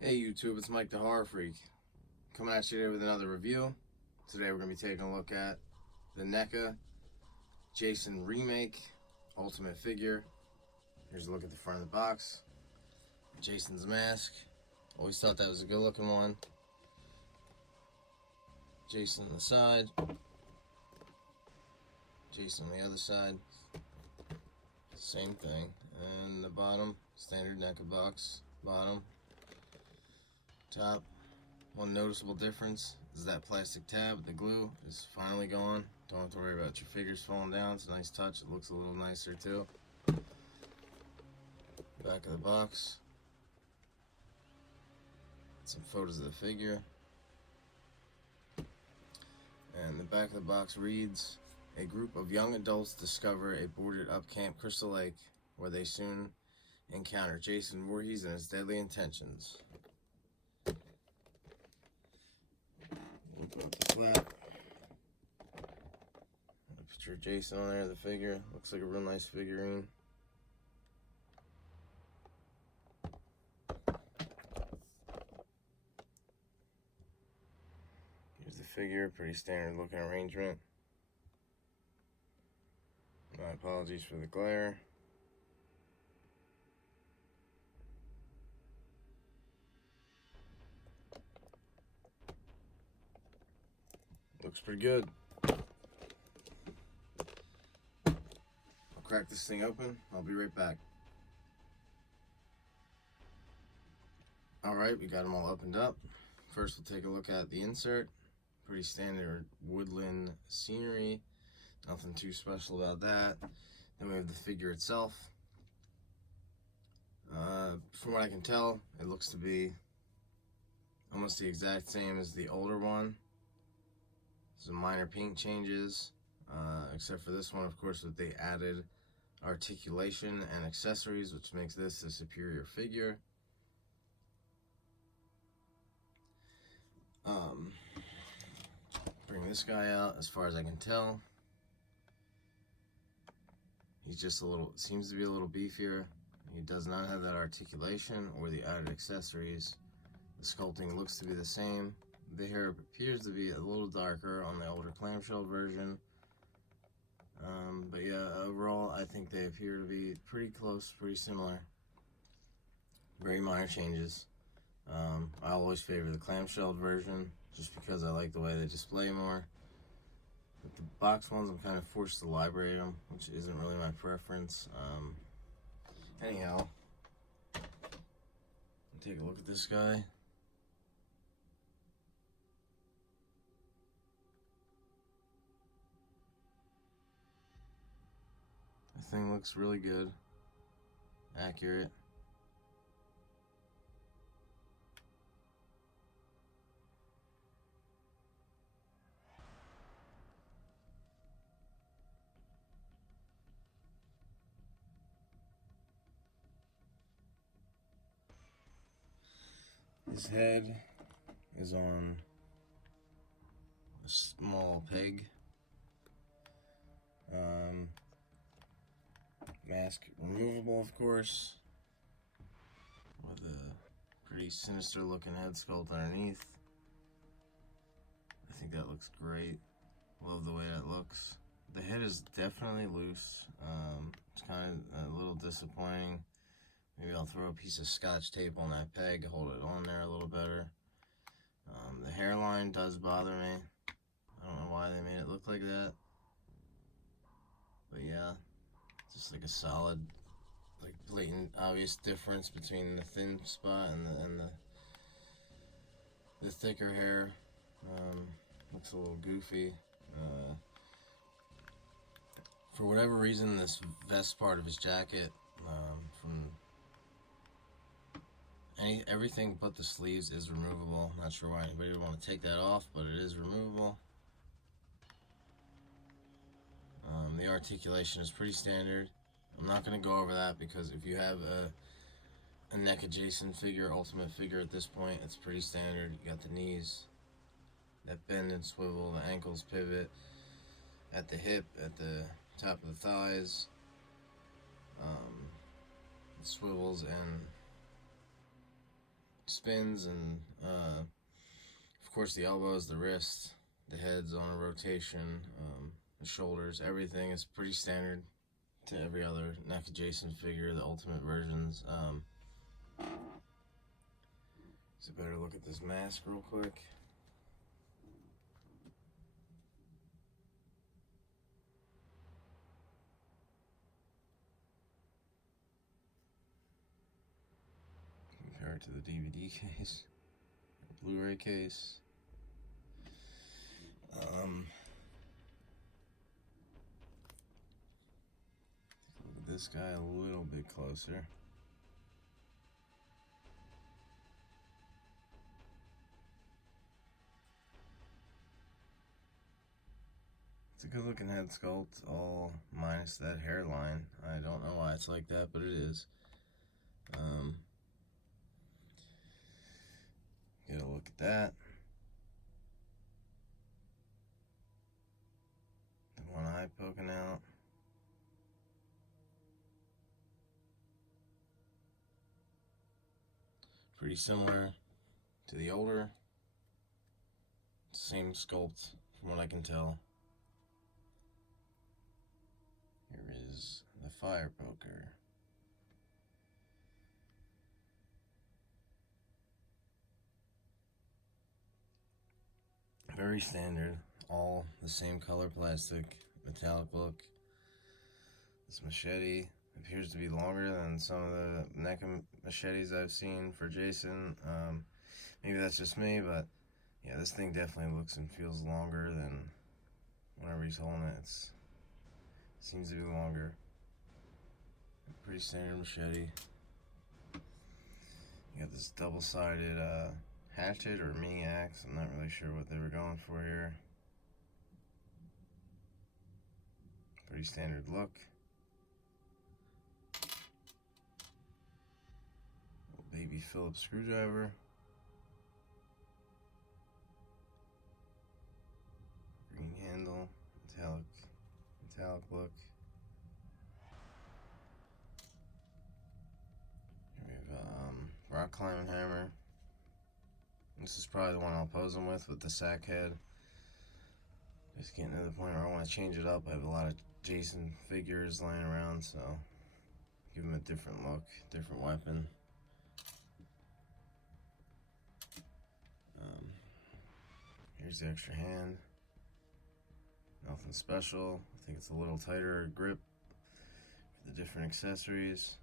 Hey YouTube, it's Mike the Horror Freak, coming at you today with another review. Today we're going to be taking a look at the NECA Jason Remake Ultimate Figure. Here's a look at the front of the box. Jason's mask. Always thought that was a good looking one. Jason on the side. Jason on the other side. Same thing. And the bottom, standard NECA box. Bottom. Top. One noticeable difference is that plastic tab, the glue, is finally gone. Don't have to worry about your figures falling down. It's a nice touch. It looks a little nicer too. Back of the box. Some photos of the figure. And the back of the box reads, a group of young adults discover a boarded up Camp Crystal Lake where they soon encounter Jason Voorhees and his deadly intentions. Open up the flap. A picture of Jason on there, the figure. Looks like a real nice figurine. Here's the figure, pretty standard looking arrangement. My apologies for the glare. Looks pretty good. I'll crack this thing open. I'll be right back. Alright, we got them all opened up. First we'll take a look at the insert. Pretty standard woodland scenery. Nothing too special about that. Then we have the figure itself. From what I can tell, it looks to be almost the exact same as the older one. Some minor paint changes, except for this one, of course, that they added articulation and accessories, which makes this a superior figure. Bring this guy out. As far as I can tell, he's just a little, seems to be a little beefier. He does not have that articulation or the added accessories. The sculpting looks to be the same. The hair appears to be a little darker on the older clamshell version. But yeah, overall, I think they appear to be pretty close, pretty similar. Very minor changes. I always favor the clamshell version just because I like the way they display more. But the box ones, I'm kind of forced to librate them, which isn't really my preference. Anyhow, take a look at this guy. The thing looks really good, accurate. His head is on a small peg. Mask removable, of course, with a pretty sinister looking head sculpt underneath. I think that looks great. Love the way that looks. The head is definitely loose. It's kind of a little disappointing. Maybe I'll throw a piece of scotch tape on that peg, hold it on there a little better. The hairline does bother me. I don't know why they made it look like that. But yeah, just like a solid, like blatant, obvious difference between the thin spot and the thicker hair. Looks a little goofy. For whatever reason, this vest part of his jacket, from everything but the sleeves is removable. Not sure why anybody would want to take that off, but it is removable. The articulation is pretty standard. I'm not going to go over that because if you have a NECA Jason figure, ultimate figure at this point, it's pretty standard. You got the knees that bend and swivel, the ankles pivot, at the hip, at the top of the thighs, it swivels and spins, and of course the elbows, the wrists, the heads on a rotation, the shoulders. Everything is pretty standard to every other NECA Jason figure, the ultimate versions. So better look at this mask real quick. Compare it to the DVD case, Blu-ray case. Look at this guy a little bit closer. It's a good looking head sculpt, all minus that hairline. I don't know why it's like that, but it is. Get a look at that. The one eye poking out. Pretty similar to the older. Same sculpt from what I can tell. Here is the fire poker. Very standard, all the same color plastic, metallic look. This machete appears to be longer than some of the NECA machetes I've seen for Jason. Maybe that's just me, but yeah, this thing definitely looks and feels longer than whenever he's holding it. It seems to be longer. Pretty standard machete. You got this double-sided hatchet or mini axe. I'm not really sure what they were going for here. Pretty standard look. Little baby Phillips screwdriver. Green handle, metallic look. Here we have rock climbing hammer. This is probably the one I'll pose him with the sack head. Just getting to the point where I want to change it up. I have a lot of Jason figures lying around, so give him a different look, different weapon. Here's the extra hand. Nothing special. I think it's a little tighter grip for the different accessories.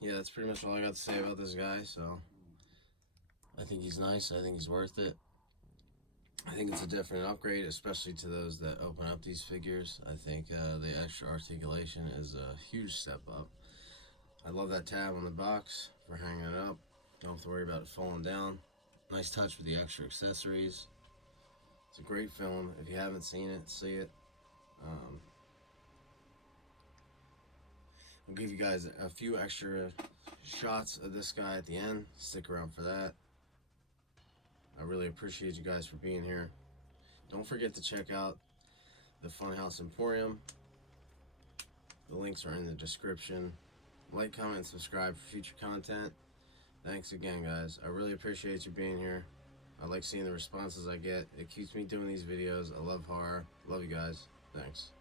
Yeah, that's pretty much all I got to say about this guy. So I think he's nice. I think he's worth it. I think it's a definite upgrade, especially to those that open up these figures. I think the extra articulation is a huge step up. I love that tab on the box for hanging it up. Don't have to worry about it falling down. Nice touch with the extra accessories. It's a great film. If you haven't seen it, see it. I'll give you guys a few extra shots of this guy at the end. Stick around for that. I really appreciate you guys for being here. Don't forget to check out the Funhouse Emporium. The links are in the description. Like, comment, and subscribe for future content. Thanks again, guys. I really appreciate you being here. I like seeing the responses I get. It keeps me doing these videos. I love horror. Love you guys. Thanks.